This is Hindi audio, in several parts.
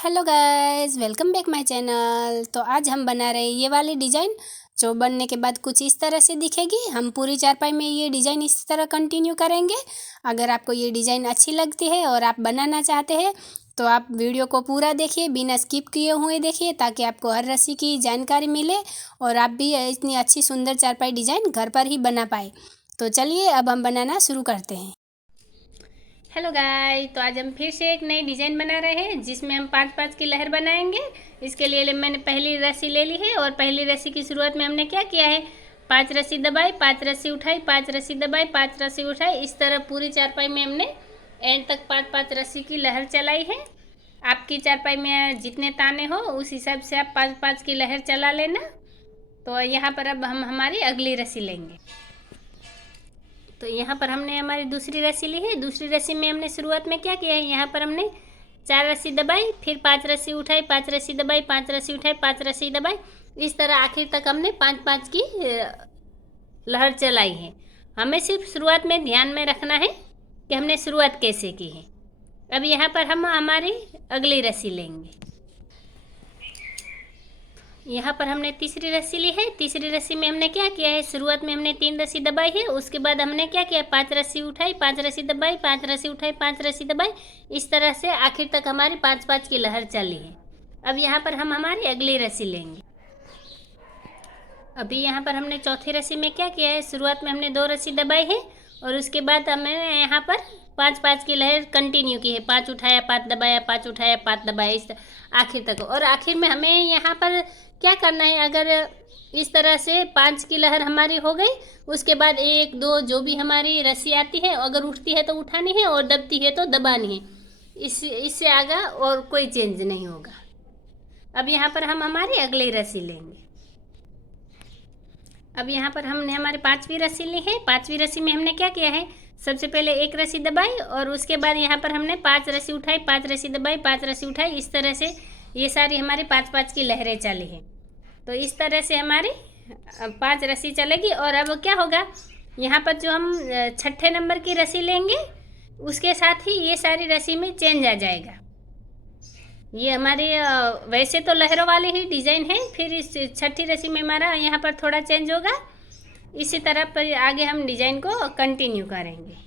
Hello guys, welcome back my channel. तो आज हम बना रहे हैं ये वाली डिज़ाइन जो बनने के बाद कुछ इस तरह से दिखेगी। हम पूरी चारपाई में ये डिज़ाइन इस तरह कंटिन्यू करेंगे। अगर आपको ये डिज़ाइन अच्छी लगती है और आप बनाना चाहते हैं तो आप वीडियो को पूरा देखिए, बिना स्किप किए हुए देखिए, ताकि आपको हर रस्सी की जानकारी मिले और आप भी इतनी अच्छी सुंदर चारपाई डिज़ाइन घर पर ही बना पाए। तो चलिए अब हम बनाना शुरू करते हैं। हेलो गाइस, तो आज हम फिर से एक नई डिज़ाइन बना रहे हैं जिसमें हम 5-5 की लहर बनाएंगे। इसके लिए मैंने पहली रस्सी ले ली है और पहली रस्सी की शुरुआत में हमने क्या किया है, 5 रस्सी दबाई, 5 रस्सी उठाई, 5 रस्सी दबाई, 5 रस्सी उठाई। इस तरह पूरी चारपाई में हमने एंड तक 5-5 रस्सी की लहर चलाई है। आपकी चारपाई में जितने ताने हो उस हिसाब से आप 5-5 की लहर चला लेना। तो यहाँ पर अब हम हमारी अगली रस्सी लेंगे। तो यहाँ पर हमने हमारी दूसरी रस्सी ली है। दूसरी रस्सी में हमने शुरुआत में क्या किया है, यहाँ पर हमने 4 रस्सी दबाई, फिर 5 रस्सी उठाई, 5 रस्सी दबाई, 5 रस्सी उठाई, 5 रस्सी दबाई। इस तरह आखिर तक हमने 5-5 की लहर चलाई है। हमें सिर्फ शुरुआत में ध्यान में रखना है कि हमने शुरुआत कैसे की है। अब यहाँ पर हम हमारी अगली रस्सी लेंगे। यहाँ पर हमने तीसरी रस्सी ली है। तीसरी रस्सी में हमने क्या किया है, शुरुआत में हमने 3 रस्सी दबाई है। उसके बाद हमने क्या किया, 5 रस्सी उठाई, 5 रस्सी दबाई, 5 रस्सी उठाई, 5 रस्सी दबाई। इस तरह से आखिर तक हमारी 5-5 की लहर चली है। अब यहाँ पर हम हमारी अगली रस्सी लेंगे। अभी यहाँ पर हमने चौथी रस्सी में क्या किया है, शुरुआत में हमने 2 रस्सी दबाई है और उसके बाद हमने यहाँ पर 5-5 की लहर कंटिन्यू की है। 5 उठाया, 5 दबाया, 5 उठाया, 5 दबाया, इस आखिर तक। और आखिर में हमें यहाँ पर क्या करना है, अगर इस तरह से 5 की लहर हमारी हो गई, उसके बाद 1, 2 जो भी हमारी रस्सी आती है, अगर उठती है तो उठानी है और दबती है तो दबानी है। इससे आगे और कोई चेंज नहीं होगा। अब यहाँ पर हम हमारी अगली रस्सी लेंगे। अब यहाँ पर हमने हमारी 5वीं रस्सी ली है। 5वीं रस्सी में हमने क्या किया है, सबसे पहले 1 रस्सी दबाई और उसके बाद यहाँ पर हमने 5 रस्सी उठाई, 5 रस्सी दबाई, 5 रस्सी उठाई। इस तरह से ये सारी हमारी 5-5 की लहरें चली हैं। तो इस तरह से हमारी 5 रस्सी चलेगी। और अब क्या होगा, यहाँ पर जो हम 6ठे नंबर की रस्सी लेंगे उसके साथ ही ये सारी रस्सी में चेंज आ जाएगा। ये हमारी वैसे तो लहरों वाली ही डिज़ाइन है, फिर इस 6ठी रस्सी में हमारा यहाँ पर थोड़ा चेंज होगा। इसी तरह पर आगे हम डिज़ाइन को कंटिन्यू करेंगे।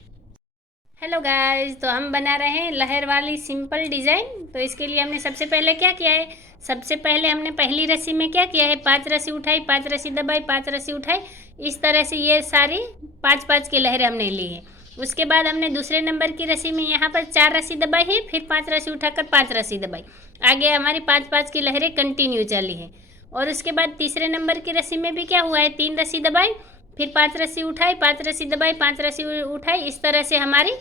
हेलो गाइस, तो हम बना रहे हैं लहर वाली सिंपल डिज़ाइन। तो इसके लिए हमने सबसे पहले क्या किया है, सबसे पहले हमने पहली रस्सी में क्या किया है, 5 रस्सी उठाई, 5 रस्सी दबाई, 5 रस्सी उठाई। इस तरह से ये सारी 5-5 की लहरें हमने ली है। उसके बाद हमने दूसरे नंबर की रस्सी में यहाँ पर 4 रस्सी दबाई है, फिर 5 रस्सी उठाकर 5 रस्सी दबाई। आगे हमारी 5-5 की लहरें कंटिन्यू चली है। और उसके बाद तीसरे नंबर की रस्सी में भी क्या हुआ है, 3 रस्सी दबाई, फिर 5 रस्सी उठाई, 5 रस्सी दबाई, 5 रस्सी उठाई। इस तरह से हमारी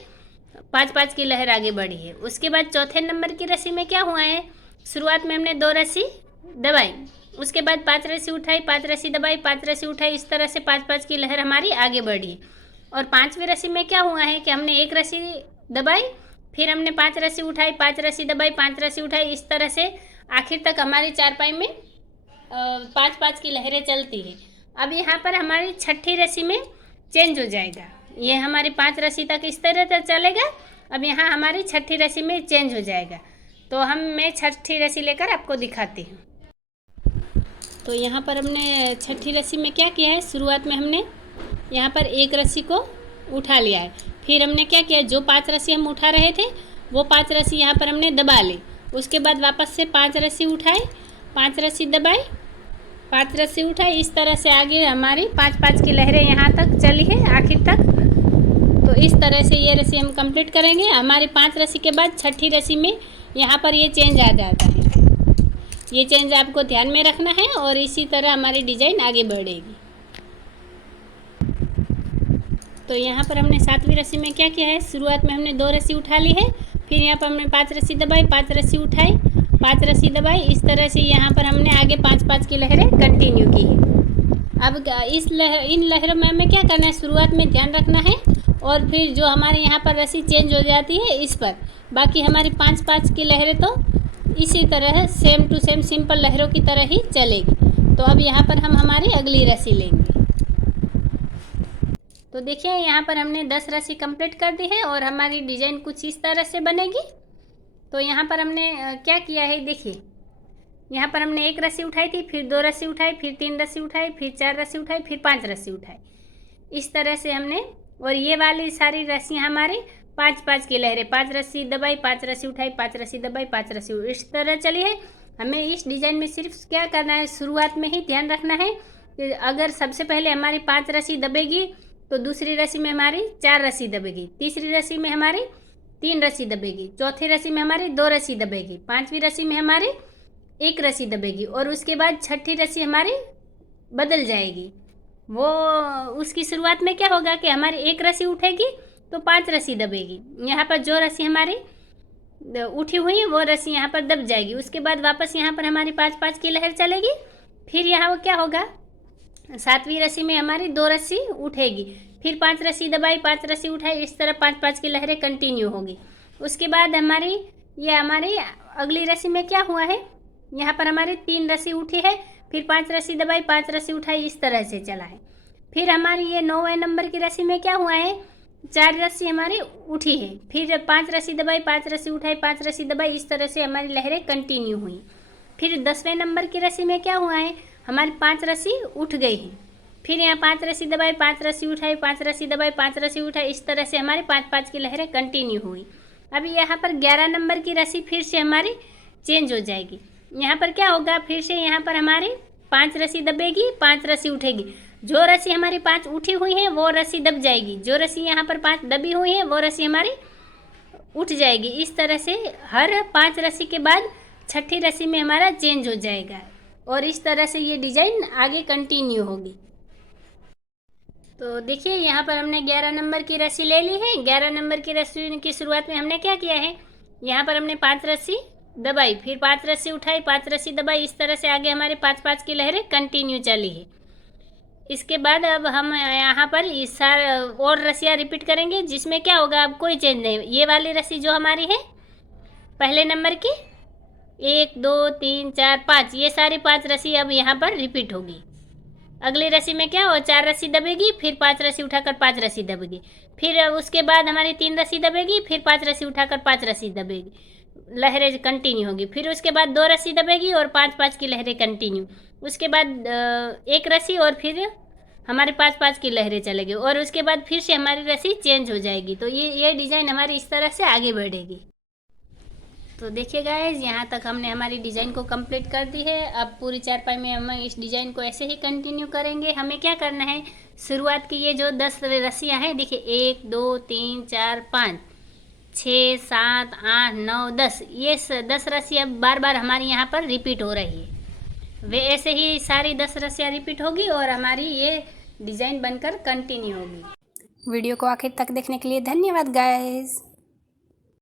5-5 की लहर आगे बढ़ी है। उसके बाद चौथे नंबर की रस्सी में क्या हुआ है, शुरुआत में हमने 2 रस्सी दबाई, उसके बाद 5 रस्सी उठाई, 5 रस्सी दबाई, 5 रस्सी उठाई। इस तरह से 5-5 की लहर हमारी आगे बढ़ी। और 5वीं रस्सी में क्या हुआ है कि हमने 1 रस्सी दबाई, फिर हमने 5 रस्सी उठाई, 5 रस्सी दबाई, 5 रस्सी उठाई। इस तरह से आखिर तक हमारी चारपाई में 5-5 की लहरें चलती है। अब यहाँ पर हमारी 6ठी रस्सी में चेंज हो जाएगा। ये हमारी 5 रस्सी तक इस तरह से चलेगा। अब यहाँ हमारी 6ठी रस्सी में चेंज हो जाएगा। तो मैं 6ठी रस्सी लेकर आपको दिखाती हूँ। तो यहाँ पर हमने 6ठी रस्सी में क्या किया है, शुरुआत में हमने यहाँ पर 1 रस्सी को उठा लिया है। फिर हमने क्या किया, जो 5 रस्सी हम उठा रहे थे वो 5 रस्सी यहाँ पर हमने दबा ली। उसके बाद वापस से 5 रस्सी उठाई, 5 रस्सी दबाई, 5 रस्सी उठाई। इस तरह से आगे हमारी 5-5 की लहरें यहाँ तक चली है आखिर तक। तो इस तरह से ये रस्सी हम कंप्लीट करेंगे। हमारी 5 रस्सी के बाद 6ठी रस्सी में यहाँ पर ये चेंज आ जाता है। ये चेंज आपको ध्यान में रखना है और इसी तरह हमारी डिज़ाइन आगे बढ़ेगी। तो यहाँ पर हमने 7वीं रस्सी में क्या किया है, शुरुआत में हमने 2 रस्सी उठा ली है, फिर यहाँ पर हमने 5 रस्सी दबाई, 5 रस्सी उठाई, 5 रस्सी दबाई। इस तरह से यहाँ पर हमने आगे 5-5 की लहरें कंटिन्यू की है। अब इन लहरों में हमें क्या करना है, शुरुआत में ध्यान रखना है और फिर जो हमारे यहाँ पर रस्सी चेंज हो जाती है इस पर। बाकी हमारी 5-5 की लहरें तो इसी तरह सेम टू सेम सिंपल लहरों की तरह ही चलेगी। तो अब यहाँ पर हम हमारी अगली रस्सी लेंगे। तो देखिए यहाँ पर हमने 10 रस्सी कंप्लीट कर दी है और हमारी डिज़ाइन कुछ इस तरह से बनेगी। तो यहाँ पर हमने क्या किया है, देखिए यहाँ पर हमने एक रस्सी उठाई थी, फिर 2 रस्सी उठाई, फिर 3 रस्सी उठाई, फिर 4 रस्सी उठाई, फिर 5 रस्सी उठाई। इस तरह से हमने, और ये वाली सारी रस्सियाँ हमारी 5-5 की लहरें, 5 रस्सी दबाई, 5 रस्सी उठाई, 5 रस्सी दबाई, 5 रस्सी, इस तरह चली है। हमें इस डिज़ाइन में सिर्फ क्या करना है, शुरुआत में ही ध्यान रखना है कि अगर सबसे पहले हमारी 5 रस्सी दबेगी तो दूसरी रस्सी में हमारी 4 रस्सी दबेगी, तीसरी रस्सी में हमारी 3 रस्सी दबेगी, चौथी रस्सी में हमारी 2 रस्सी दबेगी, 5वीं रस्सी में हमारी 1 रस्सी दबेगी, और उसके बाद छठी रस्सी हमारी बदल जाएगी। वो उसकी शुरुआत में क्या होगा कि हमारी 1 रस्सी उठेगी तो 5 रस्सी दबेगी, यहाँ पर जो रस्सी हमारी उठी हुई है वो रस्सी यहाँ पर दब जाएगी। उसके बाद वापस यहाँ पर हमारी 5-5 की लहर चलेगी। फिर यहाँ क्या होगा, 7वीं रस्सी में हमारी 2 रस्सी उठेगी, फिर 5 रस्सी दबाई, 5 रस्सी उठाई, इस तरह 5-5 की लहरें कंटिन्यू होगी। उसके बाद हमारी अगली रस्सी में क्या हुआ है, यहाँ पर हमारी 3 रस्सी उठी है, फिर 5 रस्सी दबाई, 5 रस्सी उठाई, इस तरह से चला है। फिर हमारी ये 9वें नंबर की रस्सी में क्या हुआ है, 4 रस्सी हमारी उठी है, फिर 5 रस्सी दबाई, 5 रस्सी उठाई, 5 रस्सी दबाई, इस तरह से हमारी लहरें कंटिन्यू हुई। फिर 10वें नंबर की रस्सी में क्या हुआ है, हमारी 5 रस्सी उठ गई है, फिर यहाँ 5 रस्सी दबाई, 5 रस्सी उठाई, 5 रस्सी दबाई, 5 रस्सी उठाई, इस तरह से हमारी 5-5 की लहरें कंटिन्यू हुई। अभी यहाँ पर 11 नंबर की रस्सी फिर से हमारी चेंज हो जाएगी। यहाँ पर क्या होगा, फिर से यहाँ पर हमारी 5 रस्सी दबेगी, 5 रस्सी उठेगी, जो रस्सी हमारी 5 उठी हुई है वो रस्सी दब जाएगी, जो रस्सी यहाँ पर 5 दबी हुई है वो रस्सी हमारी उठ जाएगी। इस तरह से हर 5 रस्सी के बाद छठी रस्सी में हमारा चेंज हो जाएगा, और इस तरह से ये डिज़ाइन आगे कंटिन्यू होगी। तो देखिए यहाँ पर हमने 11 नंबर की रस्सी ले ली है। 11 नंबर की रस्सी की शुरुआत में हमने क्या किया है, यहाँ पर हमने 5 रस्सी दबाई, फिर 5 रस्सी उठाई, 5 रस्सी दबाई, इस तरह से आगे हमारे 5-5 की लहरें कंटिन्यू चली है। इसके बाद अब हम यहाँ पर इस और रस्सियाँ रिपीट करेंगे, जिसमें क्या होगा, अब कोई चेंज नहीं। ये वाली रस्सी जो हमारी है पहले नंबर की 1 2 3 4 5, ये सारी 5 रस्सी अब यहाँ पर रिपीट होगी। अगली रस्सी में क्या हो, 4 रस्सी दबेगी, फिर 5 रस्सी उठाकर 5 रस्सी दबेगी, फिर उसके बाद हमारी 3 रस्सी दबेगी, फिर 5 रस्सी उठाकर 5 रस्सी दबेगी, लहरें कंटिन्यू होगी। फिर उसके बाद 2 रस्सी दबेगी और 5-5 की लहरें कंटिन्यू। उसके बाद 1 रस्सी और फिर हमारे 5-5 की लहरें चलेगी, और उसके बाद फिर से हमारी रस्सी चेंज हो जाएगी। तो ये डिज़ाइन हमारी इस तरह से आगे बढ़ेगी। तो देखिए गाइस, यहाँ तक हमने हमारी डिज़ाइन को कंप्लीट कर दी है। अब पूरी चारपाई में हम इस डिज़ाइन को ऐसे ही कंटिन्यू करेंगे। हमें क्या करना है, शुरुआत की ये जो 10 रस्सियाँ हैं, देखिए 1 2 3 4 5 6 7 8 9 10, ये 10 रस्सियाँ बार बार हमारी यहाँ पर रिपीट हो रही है। वे ऐसे ही सारी 10 रस्सियाँ रिपीट होगी और हमारी ये डिज़ाइन बनकर कंटिन्यू होगी। वीडियो को आखिर तक देखने के लिए धन्यवाद गाइस।